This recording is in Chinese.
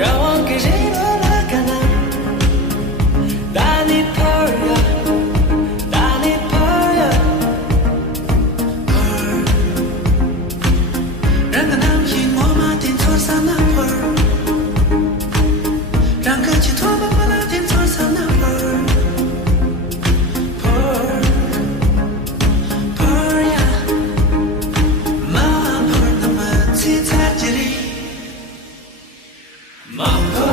让我给谁落了橄榄。Danny Pearl， Danny Pearl， 让个男性我马点错上那会儿，让个去托马马拉点错上那会儿。Pearl 呀，妈 Pearl 那么气在这里，妈 Pearl。